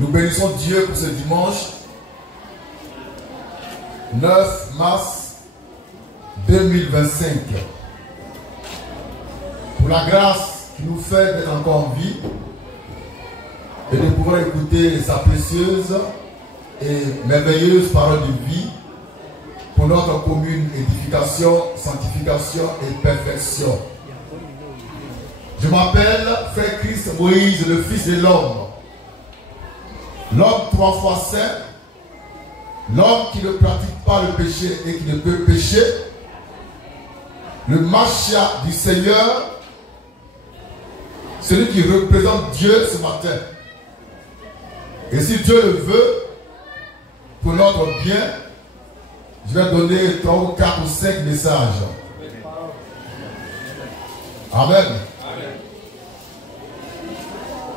Nous bénissons Dieu pour ce dimanche 9 mars 2025. Pour la grâce qui nous fait d'être encore en vie et de pouvoir écouter sa précieuse et merveilleuse parole de vie pour notre commune édification, sanctification et perfection. Je m'appelle Frère Christ Moïse, le Fils de l'homme. L'homme 3 fois saint, l'homme qui ne pratique pas le péché et qui ne peut pécher, le Machia du Seigneur, celui qui représente Dieu ce matin. Et si Dieu le veut, pour notre bien, je vais donner 3 ou 4 ou 5 messages. Amen.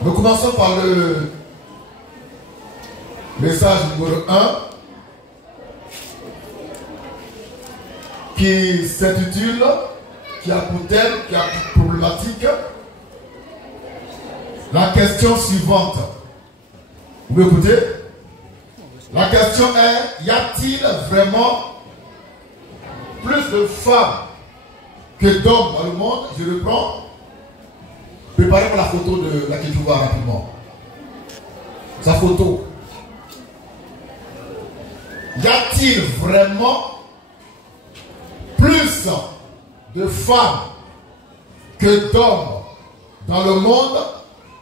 Nous commençons par le message numéro 1 qui s'intitule, qui a pour thème, qui a pour problématique la question suivante. Vous m'écoutez? La question est, y a-t-il vraiment plus de femmes que d'hommes dans le monde? Je reprends. Préparez-moi la photo de la tu vois rapidement. Sa photo. Y a-t-il vraiment plus de femmes que d'hommes dans le monde,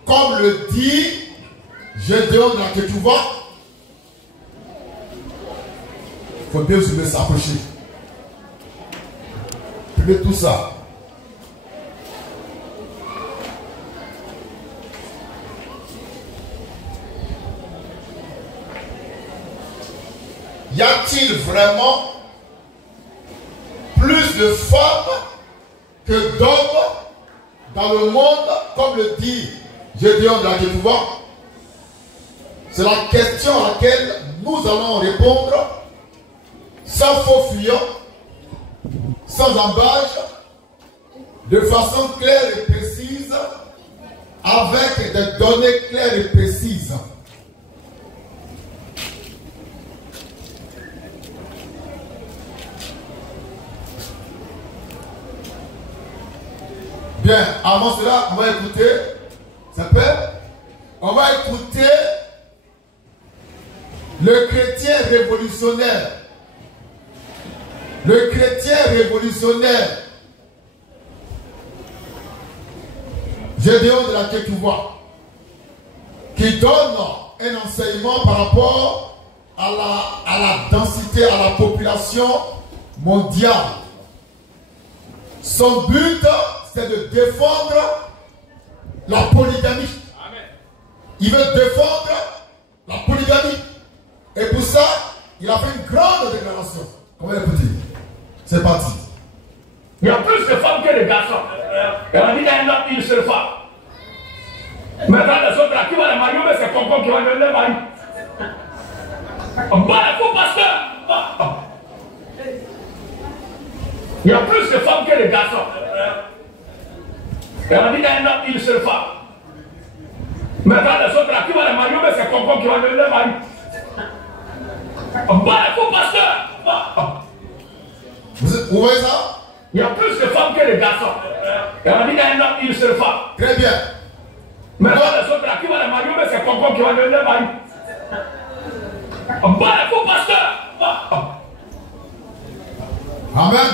comme le dit Gédéon de la Ketouva? Il faut bien se s'approcher. Prenez tout ça. Y a-t-il vraiment plus de femmes que d'hommes dans le monde, comme le dit Gédéon de la Ketouva? C'est la question à laquelle nous allons répondre sans faux fuyant, sans embâche, de façon claire et précise, avec des données claires et précises. Bien, avant cela, on va écouter, ça peut? On va écouter le chrétien révolutionnaire. Le chrétien révolutionnaire, Gédéon de la Ketouva, qui donne un enseignement par rapport à la densité, à la population mondiale. Son but, c'est de défendre la polygamie. Amen. Il veut défendre la polygamie. Et pour ça, il a fait une grande déclaration. Comment écouter? C'est parti. Il y a plus de femmes que de garçons. Et on dit qu'il y a une seule femme. Maintenant, les autres là, qui vont les marier, mais c'est Concon qui va les marier. Bon, il faut pasteur. Il y a plus de femmes que de garçons. Et on dit qu'il y a une seule femme. Maintenant, les autres là, qui vont les marier, mais c'est Concon qui va les marier. Bon, il faut pasteur. Vous voyez ça? Il y a plus de femmes que de garçons. Et on dit qu'il y a une seule femme. Très bien. Maintenant, les autres là, qui vont les marier, mais c'est Concon qui va les marier. Bon, il faut pasteur. Amen.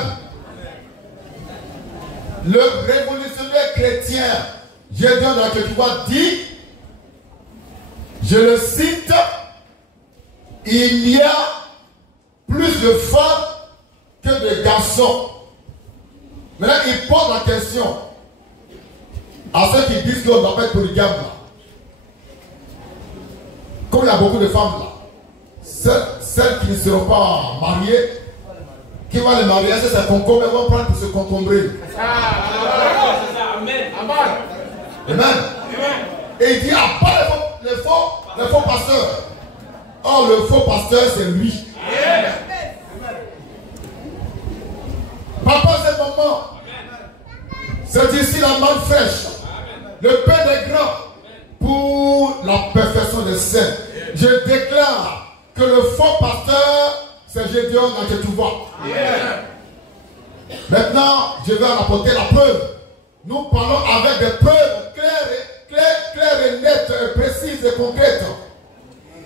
Le révolutionnaire chrétien Gédéon de la Ketouva dit, je le cite, il y a plus de femmes que de garçons. Maintenant, il pose la question à ceux qui disent qu'on doit pas être polygame là. Comme il y a beaucoup de femmes là, celles qui ne seront pas mariées, qui vont les marier, c'est un concombre, elles vont prendre pour se concombrer. Amen. Amen. Et il dit, à part les faux pasteurs. Or, le faux pasteur, c'est lui. Papa, c'est maman. C'est ici la manne fraîche. Le pain des grands pour la perfection des saints. Je déclare que le faux pasteur, c'est Gédéon Adjetouva. Maintenant, je vais apporter la preuve. Nous parlons avec des preuves claires et nettes, et précises et concrètes.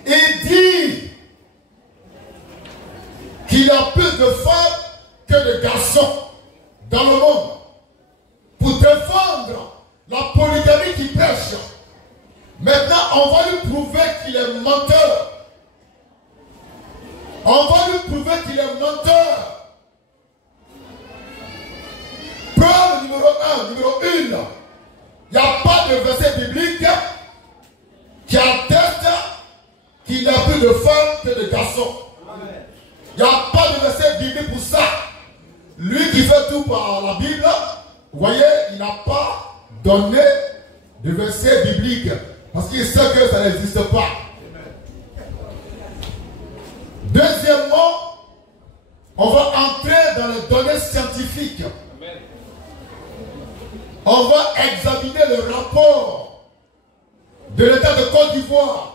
Il dit qu'il y a plus de femmes que de garçons dans le monde. Pour défendre la polygamie qui prêche. Maintenant, on va lui prouver qu'il est menteur. On va lui prouver qu'il est menteur. Preuve numéro 1, numéro 1. Il n'y a pas de verset biblique qui atteste qu'il n'y a plus de femmes que de garçons. Il n'y a pas de verset biblique pour ça. Lui qui fait tout par la Bible, vous voyez, il n'a pas donné de verset biblique. Parce qu'il sait que ça n'existe pas. Deuxièmement, on va entrer dans les données scientifiques. On va examiner le rapport de l'État de Côte d'Ivoire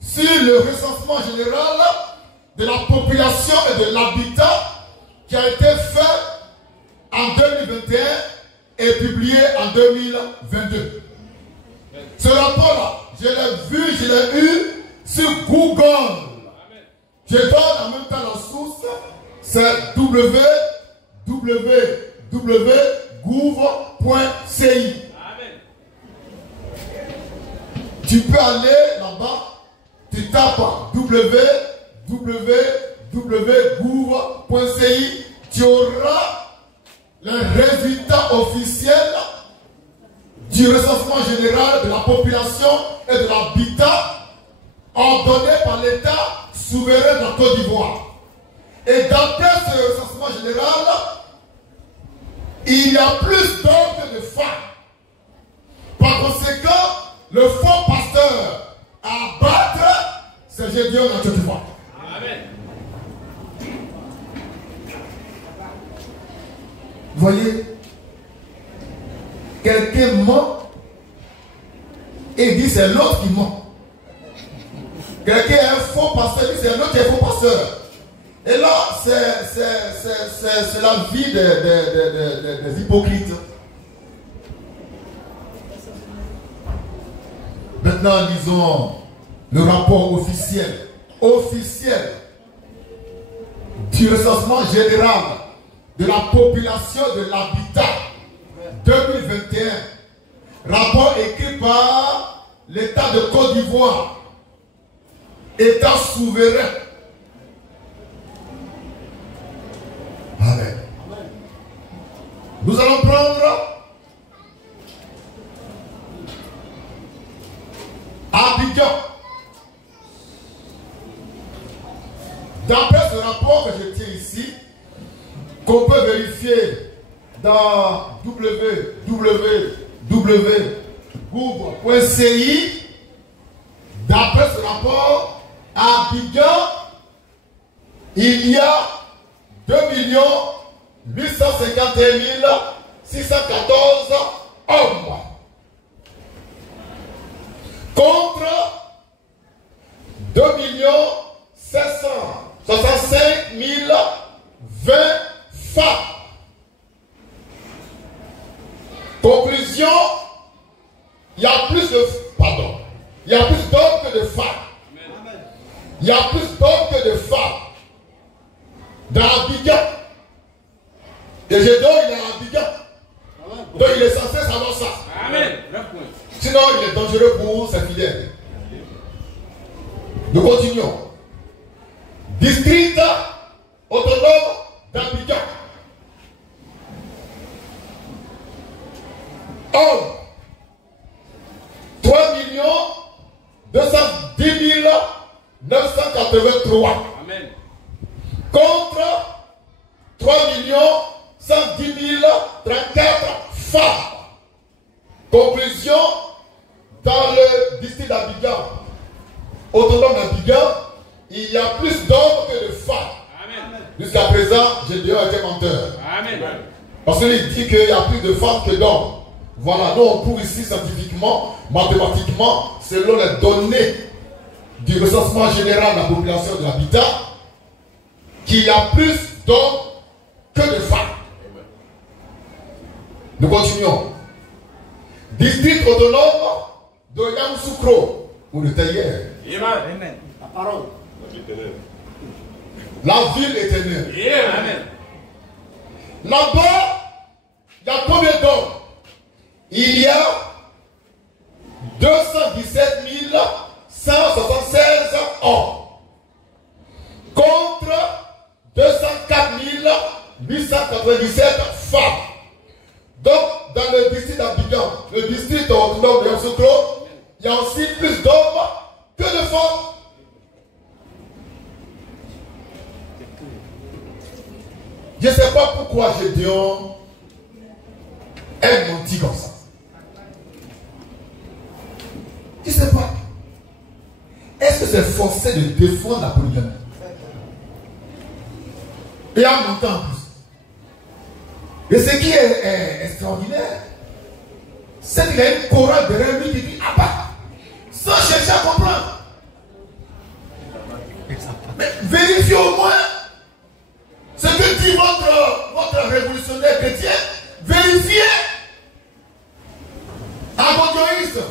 sur le recensement général de la population et de l'habitat qui a été fait en 2021 et publié en 2022. Ce rapport-là, je l'ai vu, je l'ai eu sur Google. Je donne en même temps la source, c'est www.gouv.ci. Tu peux aller là-bas, tu tapes www.gouv.ci, tu auras les résultats officiels du recensement général de la population et de l'habitat ordonné par l'État souverain de la Côte d'Ivoire. Et d'après ce recensement général, il y a plus d'hommes que de femmes. Par conséquent, le faux pasteur à battre, c'est Gédéon Adjetouva. Amen. Vous voyez, quelqu'un ment et dit c'est l'autre qui ment. Quelqu'un est un faux pasteur, il dit c'est l'autre qui est faux pasteur. Et là, c'est la vie des hypocrites. Maintenant, lisons le rapport officiel du recensement général de la population de l'habitat 2021. Rapport écrit par l'État de Côte d'Ivoire, État souverain. Amen. Nous allons prendre Abidjan. D'après ce rapport que je tiens ici, qu'on peut vérifier dans www.gouv.ci, d'après ce rapport, à Abidjan, il y a 2 851 614 hommes contre 2 765 020 femmes. Conclusion, il y a plus d'hommes que de femmes. Il y a plus d'hommes que de femmes dans Abidjan. Et je donne, il est à Abidjan. Donc il est censé savoir ça. Amen. Sinon, il est dangereux pour ses fidèles. Nous continuons. District autonome d'Abidjan. Hommes, 3 210 983. Amen. Contre 3 110 034 femmes. Conclusion, dans le district d'Abidjan, autonome d'Abidjan, il y a plus d'hommes que de femmes. Jusqu'à présent, Gédéon était menteur. Amen. Parce qu'il dit qu'il y a plus de femmes que d'hommes. Voilà, donc on prouve ici scientifiquement, mathématiquement, selon les données du recensement général de la population de l'habitat, qu'il y a plus d'hommes que de femmes. Nous continuons. District autonome de Yamoussoukro, ou de Taïer. Amen. La parole. La ville éternelle. Amen. Là-bas, il y a combien d'hommes? Il y a 217 176 hommes contre 204 897 femmes. Donc, dans le district d'Abidjan, le district autonome de Yamoussoukro, il y a aussi plus d'hommes que de femmes. Je ne sais pas pourquoi Gédéon est menti comme ça. Je ne sais pas. Est-ce que c'est forcé de défendre la polygamie? Et en montant en plus. Et ce qui est extraordinaire, c'est qu'il y a une chorale derrière lui qui dit ah bah, sans chercher à comprendre. Mais vérifiez au moins ce que dit votre révolutionnaire chrétien. Vérifiez. Abondioïste.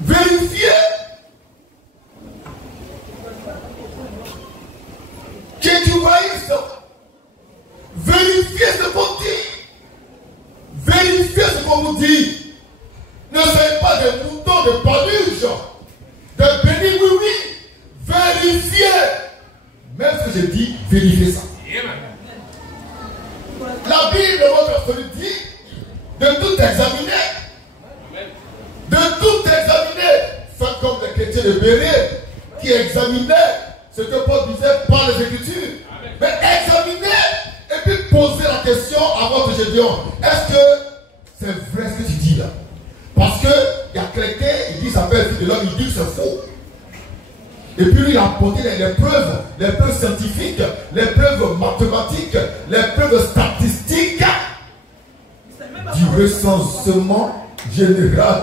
Vérifiez. Kétubaïste. Vérifiez ce qu'on dit. Vérifiez ce qu'on vous dit. Ne soyez pas des moutons de paluche, de béni oui oui. Vérifiez. Même ce que je dis, vérifiez ça. La Bible, votre folie dit de tout examiner. De tout examiner. Faites comme les chrétiens de Béret qui examinaient ce que Paul disait par les Écritures. Mais examinez et puis posez la question à votre Gédéon. Est-ce que c'est vrai ce que tu dis là? Parce qu'il y a quelqu'un, il dit ça peut être de l'homme, il dit que c'est faux. Et puis lui, il a apporté les preuves scientifiques, les preuves mathématiques, les preuves statistiques du recensement général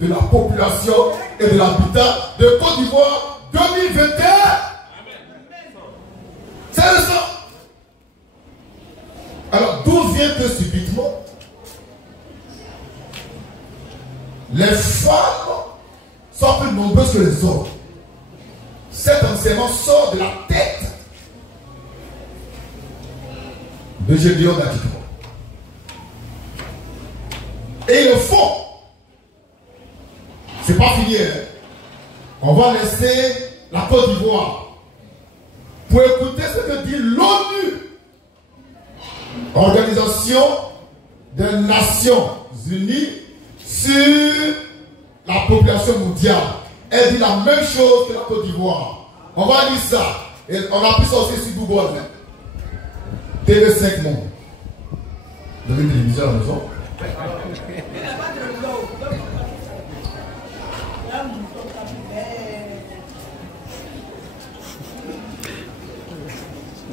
de la population et de l'habitat de Côte d'Ivoire 2021. C'est récent. Alors, d'où vient que subitement les femmes sont plus nombreuses que les hommes? Cet enseignement sort de la tête de Gédéon d'Akitwa. Et ils le font. C'est pas fini. Hein? On va laisser la Côte d'Ivoire pour écouter ce que dit l'ONU, Organisation des Nations Unies, sur la population mondiale. Elle dit la même chose que la Côte d'Ivoire. On va lire ça. Et on a pris ça aussi sur Google. TV5 Monde. Vous avez une télévision à la maison?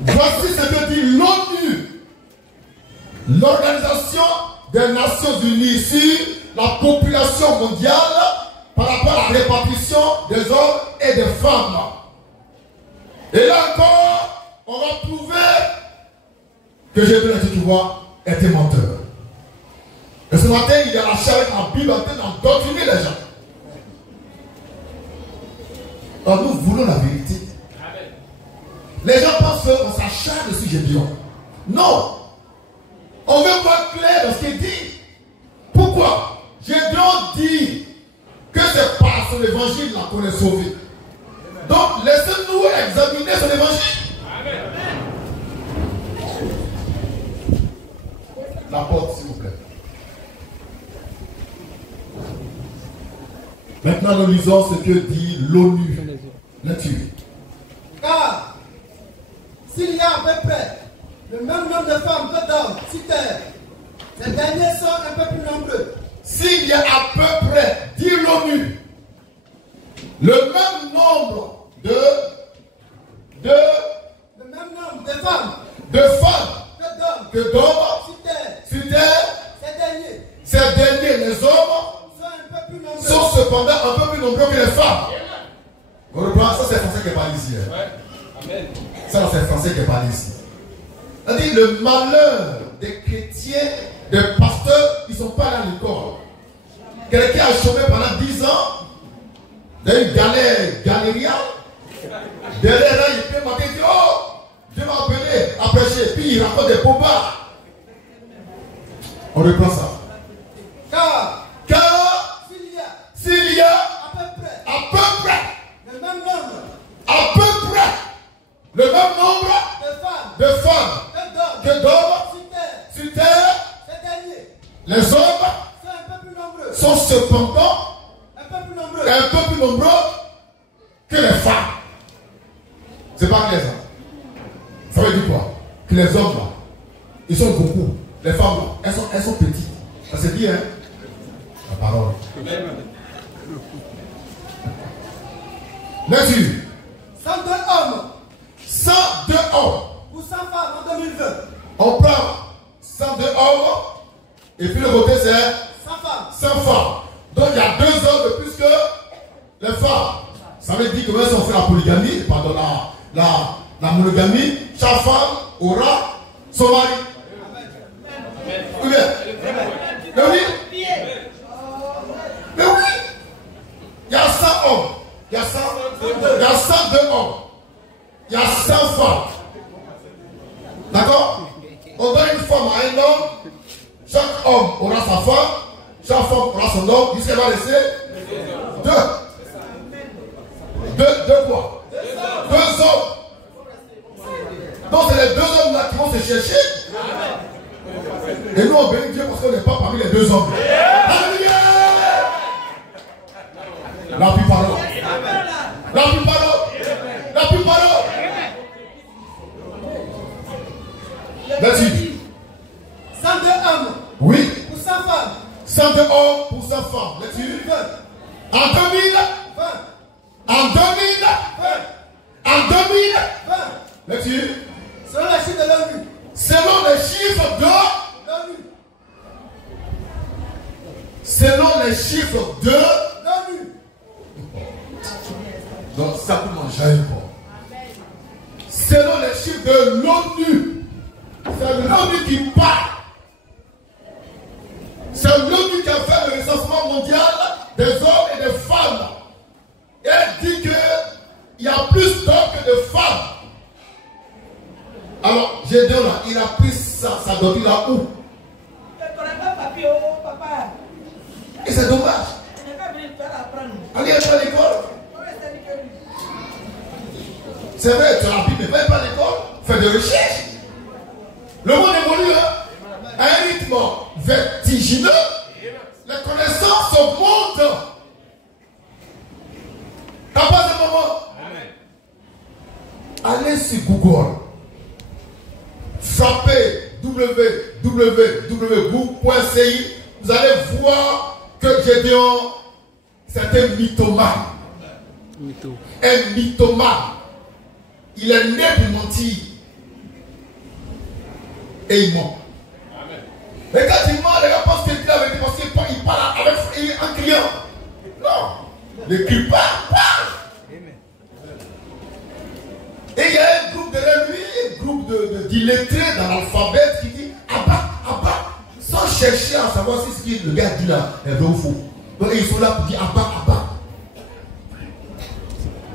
Voici ce que dit l'ONU, l'Organisation des Nations Unies, sur la population mondiale par rapport à la répartition des hommes et des femmes. Et là encore, on va prouver que Gédéon d'Akitwa était menteur. Et ce matin, il a lâché avec la Bible en train d'endoctriner les gens. Alors nous voulons la vérité. Les gens pensent qu'on s'acharne sur Gédéon. Non. On veut voir clair dans ce qu'il dit. Pourquoi? Gédéon dit que c'est par son évangile là qu'on est sauvé. Donc laissez-nous examiner son évangile. Amen. La porte, s'il vous plaît. Maintenant, nous lisons ce que dit l'ONU. Là-dessus. Car s'il y a à peu près le même nombre de femmes que d'hommes sur terre, les derniers sont un peu plus nombreux. S'il y a à peu près, dit l'ONU, le même nombre de le même nombre de femmes femmes que d'hommes sur terre, sur terre, ces derniers ces derniers, les hommes, sont un peu plus nombreux. sont cependant un peu plus nombreux que les femmes. Vous reprenez, ça c'est français qui est parlé ici. Hein. Amen. Ça c'est français qui est parlé ici. C'est-à-dire le malheur des chrétiens, des pasteurs, ils ne sont pas allés à l'école. Quelqu'un a chômé pendant 10 ans, dans une galéria. Derrière là, il peut marquer, il dit, oh, je vais m'appeler à prêcher. Puis il raconte des bobards. On reprend ça. Car S'il y a à peu près le même nombre le même nombre de femmes de femmes que d'hommes que d'hommes sur sur terre, terre, ces derniers les hommes sont un peu plus nombreux. sont cependant Un peu plus nombreux. un peu plus nombreux que les femmes. C'est pas clair ça. Ça veut dire quoi? Que les hommes là, ils sont beaucoup. Les femmes là, elles sont petites. Ça c'est dit, hein? La parole. Là-dessus, 102 hommes 102 hommes. ou 100 femmes en 2020. On prend 102 hommes et puis le côté c'est 100 femmes. 100 femmes. Donc il y a 2 hommes de plus que les femmes. Ça veut dire que même si on fait la polygamie, pardon, la monogamie, chaque femme aura son mari. Oui, bien. Mais oui. Mais oui. Il y a 100 hommes. Il y a 102 hommes. Il y a 100 femmes. D'accord? On donne une femme à un homme. Chaque homme aura sa femme. Chaque femme aura son homme. Il va laisser 2. Deux quoi? 2 hommes. Donc c'est les 2 hommes là qui vont se chercher. Et nous on bénit Dieu parce qu'on n'est pas parmi les 2 hommes. Alléluia! La plupart d'eux. La plupart d'eux. La plupart d'eux. Là-dessus. 102 hommes Oui. ou 100 femmes. 102 hommes pour 100 femmes. Là-dessus. En 2000. 20. En 2000. 20. En 2000. 20. Là-dessus. Selon les chiffres de l'ONU. Selon les chiffres de. L'ONU. Selon les chiffres de. L'ONU. Donc ça peut manger un peu. Selon les chiffres de l'ONU. C'est l'ONU qui parle. C'est l'ONU qui a fait le recensement mondial des hommes et des femmes. Et elle dit qu'il y a plus d'hommes que de femmes. Alors, Gédéon là, il a pris sa doctrine là où? Et c'est dommage. Allez à l'école. C'est vrai, tu as la Bible, mais va pas à l'école. Fais des recherches. Le monde évolue hein, à un rythme vertigineux. Les connaissances augmentent. T'as pas de moment. Allez sur Google. Frappez www.google.ci. Vous allez voir que Gédéon, c'est un mythomane. Un mythomane. Il est né pour mentir. Et il ment. Mais quand il ment, les gars pensent qu'il dit avec lui parce qu'il parle avec un client. Non. Ne crie pas, parle. Et il y a un groupe derrière lui, un groupe d'illettrés dans l'alphabet qui dit Abba, Abba, sans chercher à savoir si ce que le gars dit là est vrai ou faux. Donc ils sont là pour dire Abba, Abba.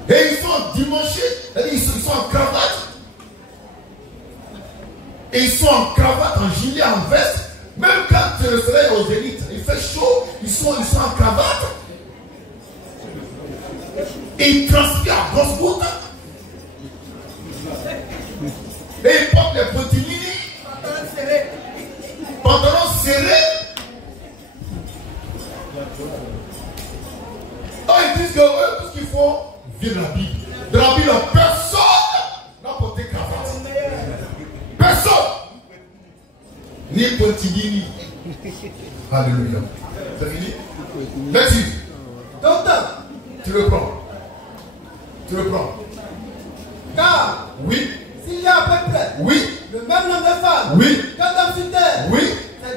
Et ils sont dimanchés, ils sont en cravate. Et ils sont en cravate, en gilet, en veste. Même quand le soleil est au zénith, il fait chaud, ils sont en cravate. Et ils transpirent à grosse goutte. Et ils portent les bottines, pantalons serrés. Oh, ils disent que eux, tout ce qu'ils font vient de la Bible. De la Bible, personne n'a porté cravate. Personne. Ni Pontini. Alléluia. C'est fini? Merci. Docteur. Tu le prends. Tu le prends. Car. Oui. S'il y a à peu près. Oui. Le même nombre de femmes. Oui. Que d'hommes sur terre. Oui. Ces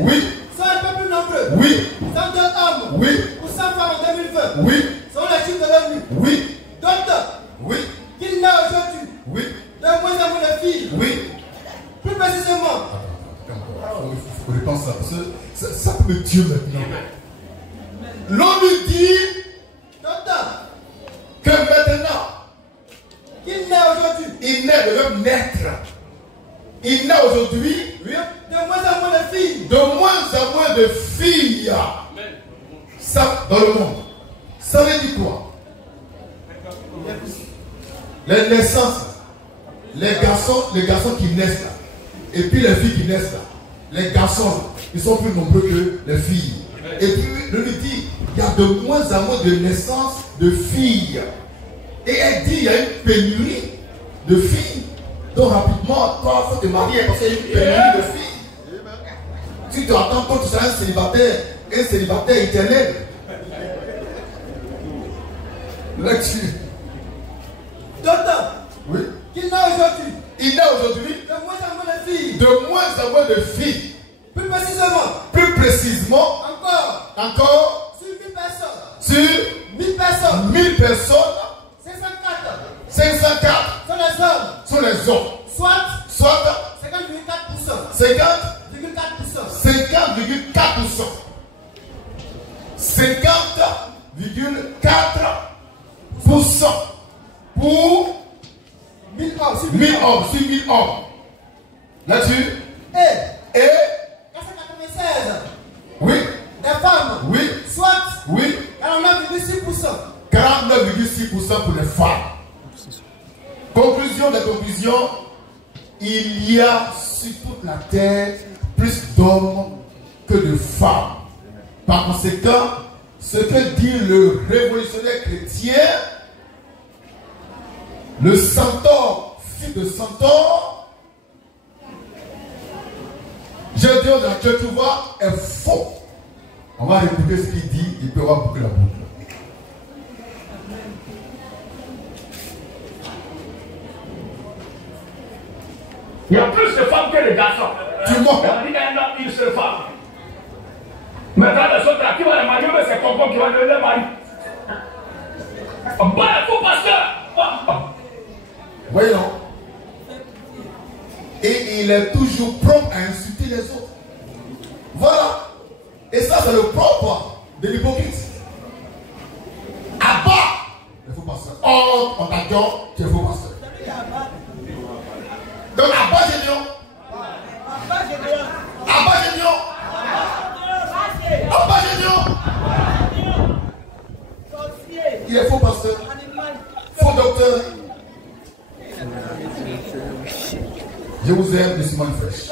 Oui. sont un peu plus nombreux. Oui. 102 hommes. Oui. Pour 100 femmes en 2020. Oui. Selon les chiffres de l'ONU. Oui. Docteur. Oui. Qu'il n'a aujourd'hui. Oui. De moins en moins de filles. Oui. Plus précisément. Il faut repenser ça. Parce que ça peut me tuer maintenant. L'ONU dit Docteur. que maintenant, Qu'il naît aujourd'hui. il naît de même naître. Il naît aujourd'hui De moins en moins de filles. de moins en moins de filles. Ça, dans le monde. Ça veut dire quoi? Les naissances, les garçons qui naissent là, et puis les filles qui naissent là. Les garçons, ils sont plus nombreux que les filles. Et puis, le lui dit, il y a de moins en moins de naissances de filles. Et elle dit, il y a une pénurie de filles. Donc rapidement, toi, il faut te marier parce qu'il y a une pénurie de filles. Si tu attends que tu seras un célibataire éternel. Là-dessus. Docteur. Oui. Qu'il naît aujourd'hui. Il naît aujourd'hui De moins en moins de filles. de moins en moins de filles. Plus précisément. Plus précisément, Encore. encore Sur 1000 personnes. sur 1000 personnes. 1000 personnes, 504 504 sont les hommes. sont les hommes. Soit Soit 50,4%. 50,4%. 50,4% pour 1000 hommes. Sur 1000 hommes, sur 1000 hommes. Là-dessus, Et et 496 oui, des femmes. oui, Soit oui, 49,6%. 49,6% pour les femmes. Conclusion de conclusion, il y a sur toute la terre plus d'hommes que de femmes. Par conséquent, ce que dit le révolutionnaire chrétien, le centaure, fils de centaure, Gédéon dans Dieu, tu vois, est faux. On va écouter ce qu'il dit, il peut avoir beaucoup la boucle. Il y a plus de femmes que de garçons. Tu mens. On dit qu'il y a une seule femme. Maintenant, les autres là, qui vont les marier, mais c'est Coco qui va les marier. Bon, il faut pasteur. Voyons. Et il est toujours prompt à insulter les autres. Voilà. Et ça, c'est le propre de l'hypocrite. À bas, il faut pasteur. Or, on t'attend, tu es faux pasteur. Donc, à bas, Gédéon. À bas, Gédéon. À bas, Gédéon. Il est faux pasteur. Faux docteur. Je vous aime, de Simone Fresh.